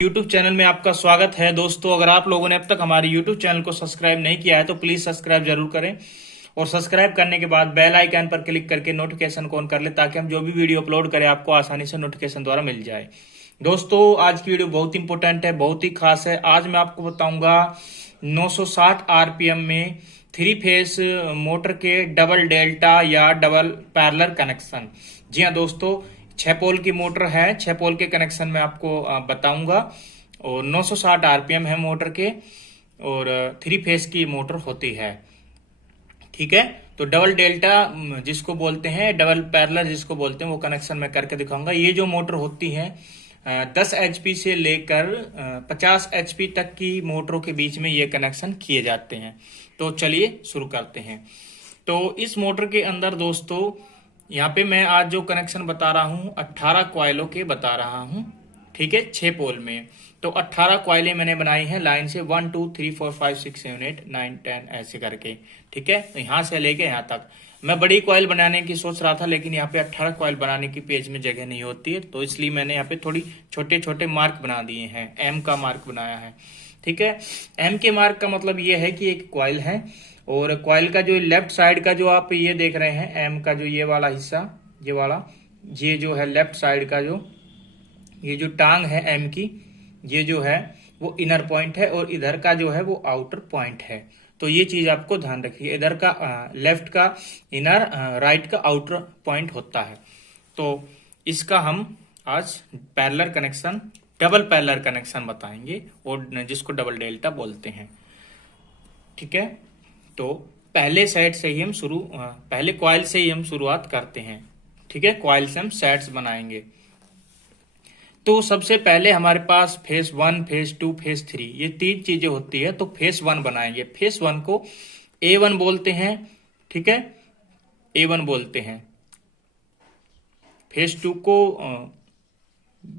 YouTube channel में आपका स्वागत है दोस्तों। अगर आप लोगों ने अब तक हमारे YouTube चैनल को सब्सक्राइब नहीं किया है तो प्लीज सब्सक्राइब जरूर करें और सब्सक्राइब करने के बाद बेल आइकन पर क्लिक करके नोटिफिकेशन को ऑन कर ले ताकि हम जो भी वीडियो अपलोड करें आपको आसानी से नोटिफिकेशन द्वारा मिल जाए। दोस्तों आज की वीडियो बहुत इंपॉर्टेंट है, बहुत ही खास है। आज मैं आपको बताऊंगा 960 आरपीएम में 3 फेस मोटर के डबल डेल्टा या डबल पैरेलल कनेक्शन। जी हाँ दोस्तों, 6 पोल की मोटर है, 6 पोल के कनेक्शन में आपको बताऊंगा और 960 आरपीएम है मोटर के और 3 फेस की मोटर होती है। ठीक है, तो डबल डेल्टा जिसको बोलते हैं, डबल पैरेलल जिसको बोलते हैं, वो कनेक्शन मैं करके दिखाऊंगा। ये जो मोटर होती है 10 एचपी से लेकर 50 एचपी तक की मोटरों के बीच में ये कनेक्शन किए जाते हैं। तो चलिए शुरू करते हैं। तो इस मोटर के अंदर दोस्तों यहाँ पे मैं आज जो कनेक्शन बता रहा हूँ 18 कॉइलों के बता रहा हूँ। ठीक है, 6 पोल में तो 18 कॉइलें मैंने बनाई हैं लाइन से 1 2 3 4 5 6 7 8 9 10 ऐसे करके। ठीक है, तो यहाँ से लेके यहाँ तक मैं बड़ी कॉइल बनाने की सोच रहा था, लेकिन यहाँ पे 18 कॉइल बनाने की पेज में जगह नहीं होती है, तो इसलिए मैंने यहाँ पे थोड़ी छोटे छोटे मार्क बना दिए हैं। एम का मार्क बनाया है। ठीक है, एम के मार्क का मतलब ये है कि एक कॉइल है और कॉइल का जो लेफ्ट साइड का जो आप ये देख रहे हैं एम का जो ये वाला हिस्सा, ये वाला, ये जो है लेफ्ट साइड का जो ये जो टांग है एम की, ये जो है वो इनर पॉइंट है और इधर का जो है वो आउटर पॉइंट है। तो ये चीज आपको ध्यान रखिए, इधर का लेफ्ट का इनर, राइट का आउटर पॉइंट होता है। तो इसका हम आज parallel connection, double parallel connection बताएंगे और जिसको डबल डेल्टा बोलते हैं। ठीक है, तो पहले सेट से ही हम पहले कॉइल से ही हम शुरुआत करते हैं। ठीक है, कॉइल से हम सेट्स बनाएंगे। तो सबसे पहले हमारे पास फेस 1, फेस 2, फेस 3 ये 3 चीजें होती है। तो फेस 1 बनाएंगे। फेस 1 को A1 बोलते हैं। ठीक है, A1 बोलते हैं। फेस 2 को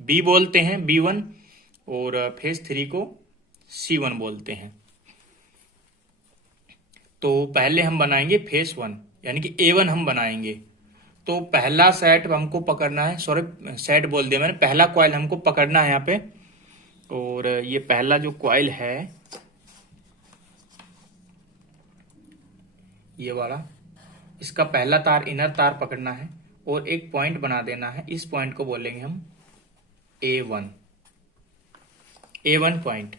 B बोलते हैं, B1, और फेस 3 को C1 बोलते हैं। तो पहले हम बनाएंगे फेस 1 यानी कि A1 हम बनाएंगे। तो पहला सेट हमको पकड़ना है, सॉरी सेट बोल दिया मैंने, पहला कॉइल हमको पकड़ना है यहाँ पे। और ये पहला जो कॉइल है ये वाला, इसका पहला तार, इनर तार पकड़ना है और एक पॉइंट बना देना है। इस पॉइंट को बोलेंगे हम A1 पॉइंट।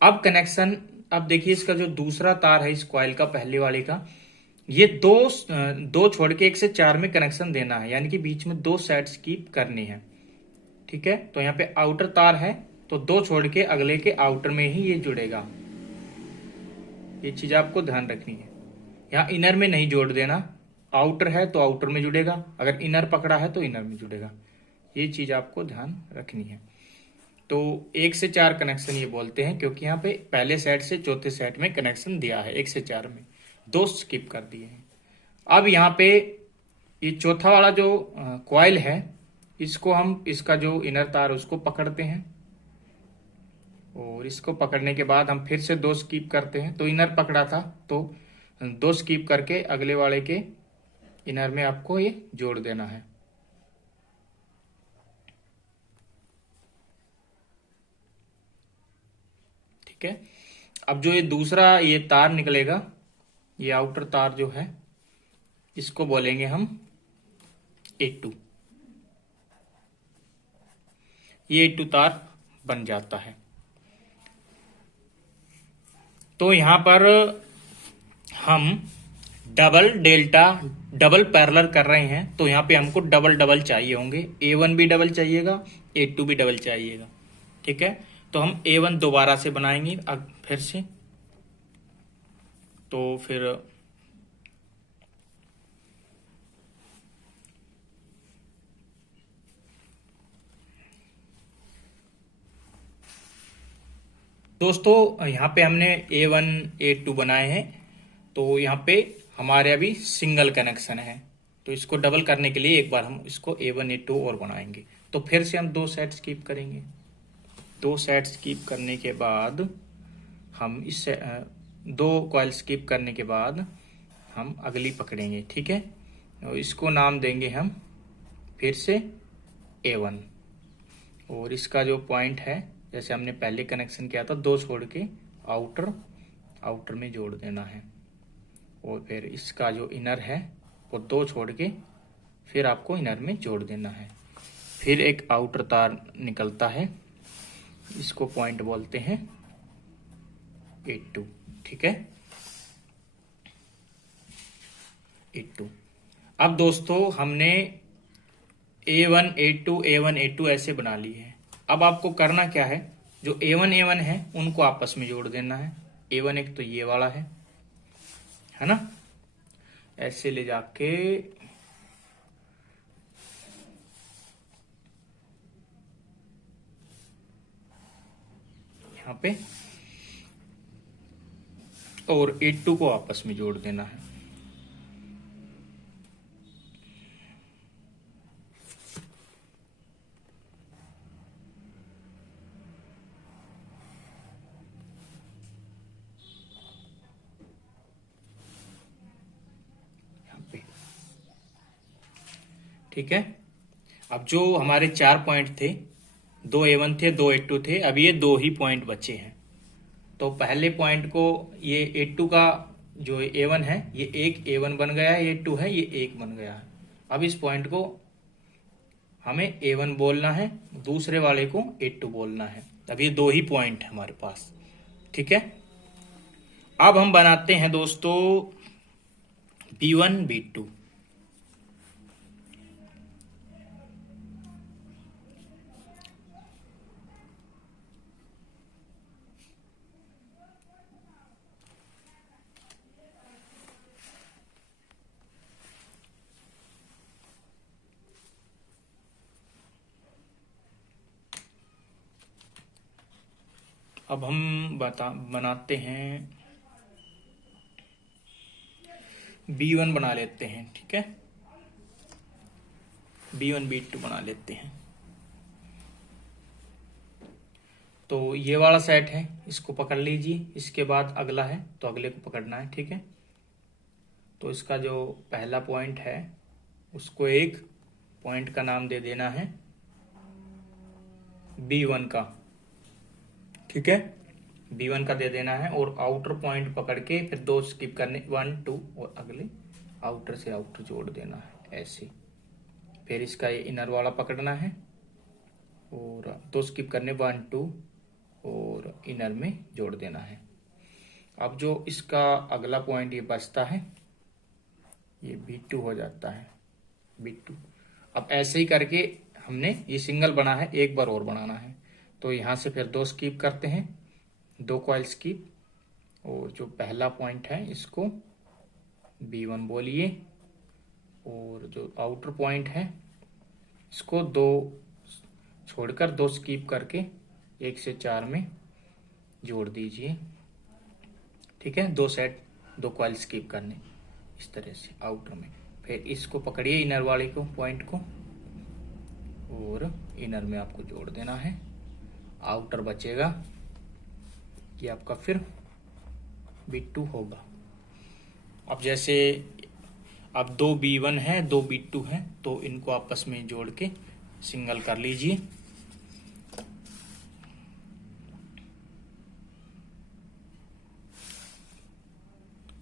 अब कनेक्शन, अब देखिए इसका जो दूसरा तार है इस कॉइल का, पहले वाले का, ये दो छोड़ के 1 से 4 में कनेक्शन देना है, यानी कि बीच में 2 सेट्स कीप करनी है। ठीक है, तो यहाँ पे आउटर तार है तो 2 छोड़ के अगले के आउटर में ही ये जुड़ेगा। ये चीज आपको ध्यान रखनी है, यहाँ इनर में नहीं जोड़ देना। आउटर है तो आउटर में जुड़ेगा, अगर इनर पकड़ा है तो इनर में जुड़ेगा। ये चीज आपको ध्यान रखनी है। तो 1 से 4 कनेक्शन ये बोलते हैं क्योंकि यहाँ पे पहले सेट से चौथे सेट में कनेक्शन दिया है, 1 से 4 में 2 स्किप कर दिए हैं। अब यहाँ पे ये चौथा वाला जो कॉइल है, इसको हम, इसका जो इनर तार उसको पकड़ते हैं और इसको पकड़ने के बाद हम फिर से 2 स्किप करते हैं। तो इनर पकड़ा था तो 2 स्किप करके अगले वाले के इनर में आपको ये जोड़ देना है। ठीक है, अब जो ये दूसरा ये तार निकलेगा, ये आउटर तार जो है, इसको बोलेंगे हम A2। ये A2 तार बन जाता है। तो यहां पर हम डबल डेल्टा, डबल पैरेलल कर रहे हैं, तो यहां पे हमको डबल डबल चाहिए होंगे। A1 भी डबल चाहिएगा, A2 भी डबल चाहिएगा। ठीक है, तो हम A1 दोबारा से बनाएंगे अब फिर से। तो फिर दोस्तों यहाँ पे हमने A1 A2 बनाए हैं, तो यहाँ पे हमारे अभी सिंगल कनेक्शन है। तो इसको डबल करने के लिए एक बार हम इसको A1 A2 और बनाएंगे। तो फिर से हम 2 सेट स्किप करेंगे। 2 सेट स्किप करने के बाद हम इस 2 कॉइल स्किप करने के बाद हम अगली पकड़ेंगे। ठीक है, और इसको नाम देंगे हम फिर से A1 और इसका जो पॉइंट है जैसे हमने पहले कनेक्शन किया था, दो छोड़ के आउटर में जोड़ देना है। और फिर इसका जो इनर है वो दो छोड़ के फिर आपको इनर में जोड़ देना है। फिर एक आउटर तार निकलता है, इसको पॉइंट बोलते हैं A2। ठीक है, A2। अब दोस्तों हमने A1 A2 A1 A2 ऐसे बना ली है। अब आपको करना क्या है, जो A1 A1 है उनको आपस में जोड़ देना है। A1 एक तो ये वाला है ना, ऐसे ले जाके यहाँ पे, और A2 को आपस में जोड़ देना है। यहाँ पे ठीक है। अब जो हमारे 4 पॉइंट थे, 2 A1 थे, 2 A2 थे, अब ये 2 ही पॉइंट बचे हैं। तो पहले पॉइंट को, ये A2 का जो A1 है ये एक A1 बन गया है, A2 है ये एक बन गया है। अब इस पॉइंट को हमें A1 बोलना है, दूसरे वाले को A2 बोलना है। अब ये 2 ही पॉइंट है हमारे पास। ठीक है, अब हम बनाते हैं दोस्तों B1 B2। अब हम बनाते हैं B1 बना लेते हैं। ठीक है, B1 B2 बना लेते हैं। तो ये वाला सेट है, इसको पकड़ लीजिए, इसके बाद अगला है तो अगले को पकड़ना है। ठीक है, तो इसका जो पहला पॉइंट है उसको एक पॉइंट का नाम दे देना है B1 का। ठीक है, B1 का दे देना है, और आउटर पॉइंट पकड़ के फिर 2 स्किप करने, 1 2, और अगले आउटर से आउटर जोड़ देना है ऐसे। फिर इसका ये इनर वाला पकड़ना है और 2 स्किप करने, 1 2, और इनर में जोड़ देना है। अब जो इसका अगला पॉइंट ये बचता है ये B2 हो जाता है, B2। अब ऐसे ही करके हमने ये सिंगल बना है, एक बार और बनाना है। तो यहाँ से फिर 2 स्किप करते हैं, 2 कॉइल स्किप, और जो पहला पॉइंट है इसको B1 बोलिए, और जो आउटर पॉइंट है इसको 2 छोड़कर 2 स्किप करके 1 से 4 में जोड़ दीजिए। ठीक है, 2 सेट, 2 कॉइल स्किप करने इस तरह से आउटर में। फिर इसको पकड़िए इनर वाले को, पॉइंट को, और इनर में आपको जोड़ देना है। आउटर बचेगा, ये आपका फिर B2 होगा। अब जैसे अब 2 B1 है, 2 B2 है, तो इनको आपस में जोड़ के सिंगल कर लीजिए।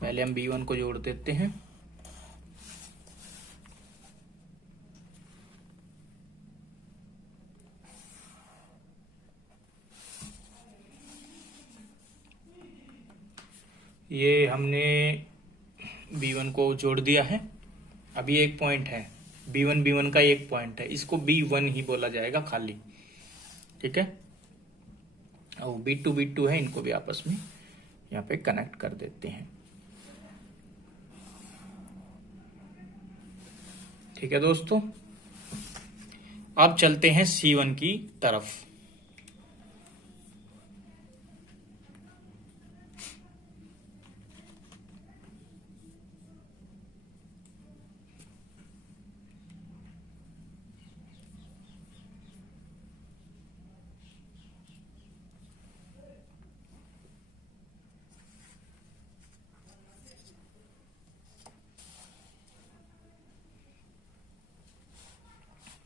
पहले हम B1 को जोड़ देते हैं। ये हमने B1 को जोड़ दिया है। अभी एक पॉइंट है, B1 का एक पॉइंट है, इसको B1 ही बोला जाएगा खाली। ठीक है, और B2 है, इनको भी आपस में यहाँ पे कनेक्ट कर देते हैं। ठीक है दोस्तों, अब चलते हैं C1 की तरफ।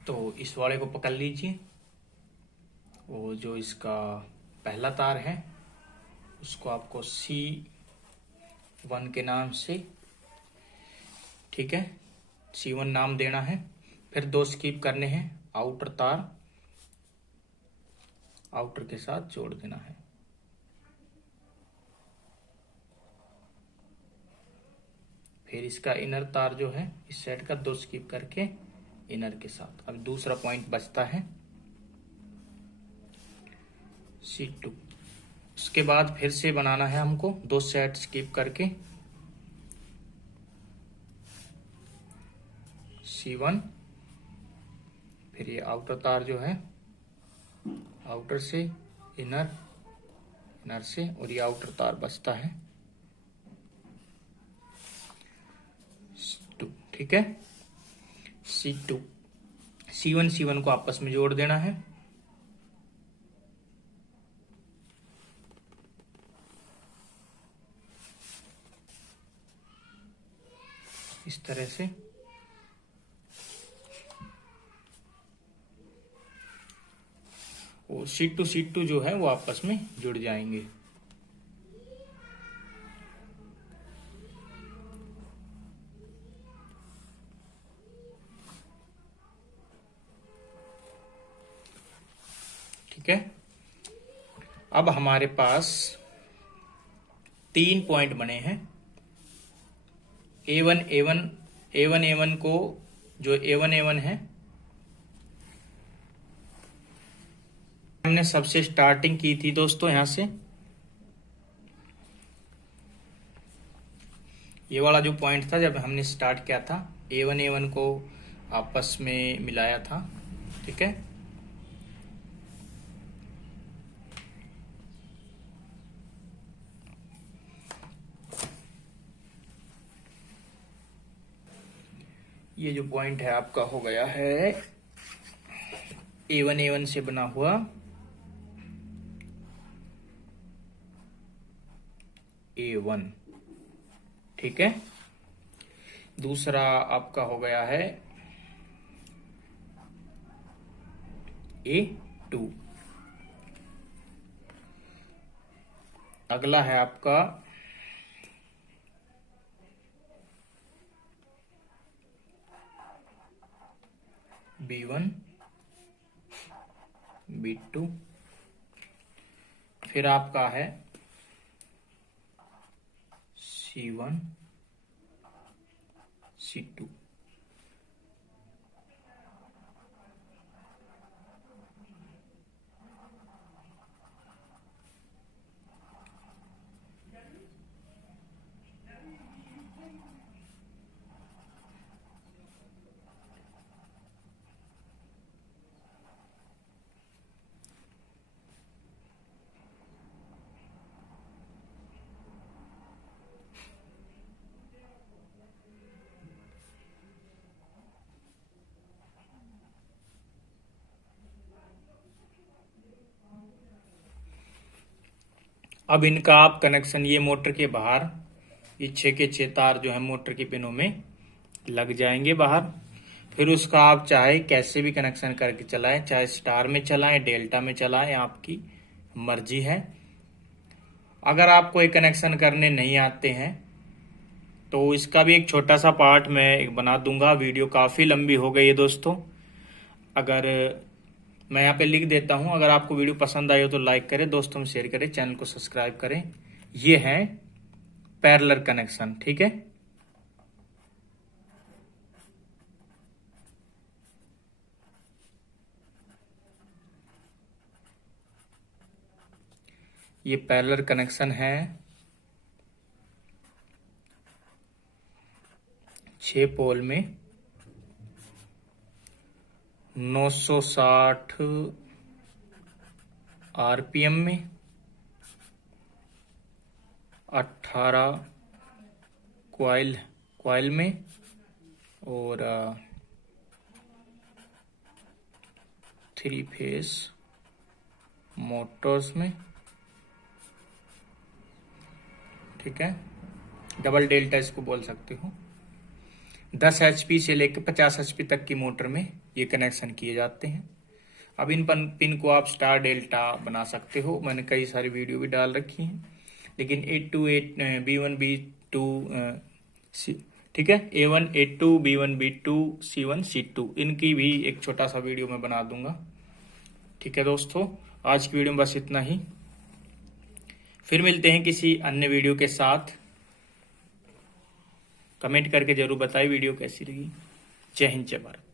तो इस वाले को पकड़ लीजिए, और जो इसका पहला तार है उसको आपको C1 के नाम से, ठीक है, C1 नाम देना है। फिर 2 स्किप करने हैं, आउटर तार आउटर के साथ जोड़ देना है। फिर इसका इनर तार जो है इस सेट का 2 स्किप करके इनर के साथ। अब दूसरा पॉइंट बचता है C2। उसके बाद फिर से बनाना है हमको 2 सेट स्किप करके C1। फिर ये आउटर तार जो है आउटर से इनर, इनर से, और ये आउटर तार बचता है C2, ठीक है। C2 C1 को आपस में जोड़ देना है। इस तरह से वो C2 जो है वो आपस में जुड़ जाएंगे। ठीक है। अब हमारे पास 3 पॉइंट बने हैं। A1 को, जो A1 है, हमने सबसे स्टार्टिंग की थी दोस्तों। यहां से ये वाला जो पॉइंट था जब हमने स्टार्ट किया था, A1 को आपस में मिलाया था, ठीक है। ये जो पॉइंट है आपका हो गया है A1 से बना हुआ A1, ठीक है। दूसरा आपका हो गया है A2। अगला है आपका B1, B2। फिर आपका है C1, C2। अब इनका आप कनेक्शन, ये मोटर के बाहर ये 6 के 6 तार जो है मोटर के पिनों में लग जाएंगे बाहर। फिर उसका आप चाहे कैसे भी कनेक्शन करके चलाएं, चाहे स्टार में चलाएं, डेल्टा में चलाएं, आपकी मर्जी है। अगर आपको एक कनेक्शन करने नहीं आते हैं तो इसका भी एक छोटा सा पार्ट मैं एक बना दूंगा। वीडियो काफ़ी लंबी हो गई है दोस्तों। अगर मैं यहाँ पे लिख देता हूँ, अगर आपको वीडियो पसंद आई हो तो लाइक करें, दोस्तों में शेयर करें, चैनल को सब्सक्राइब करें। ये है पैरेलल कनेक्शन, ठीक है। ये पैरेलल कनेक्शन है 6 पोल में 960 आरपीएम में 18 क्वाइल में और 3 फेस मोटर्स में, ठीक है। डबल डेल्टा इसको बोल सकते हो। 10 HP से लेकर 50 HP तक की मोटर में ये कनेक्शन किए जाते हैं। अब इन पिन को आप स्टार डेल्टा बना सकते हो, मैंने कई सारी वीडियो भी डाल रखी हैं। लेकिन 828 B1 B2 ठीक है, A1 A2 B1 B2 C1 C2 इनकी भी एक छोटा सा वीडियो मैं बना दूंगा। ठीक है दोस्तों, आज की वीडियो में बस इतना ही। फिर मिलते हैं किसी अन्य वीडियो के साथ। कमेंट करके जरूर बताइए वीडियो कैसी लगी। जय हिंद, जय भारत।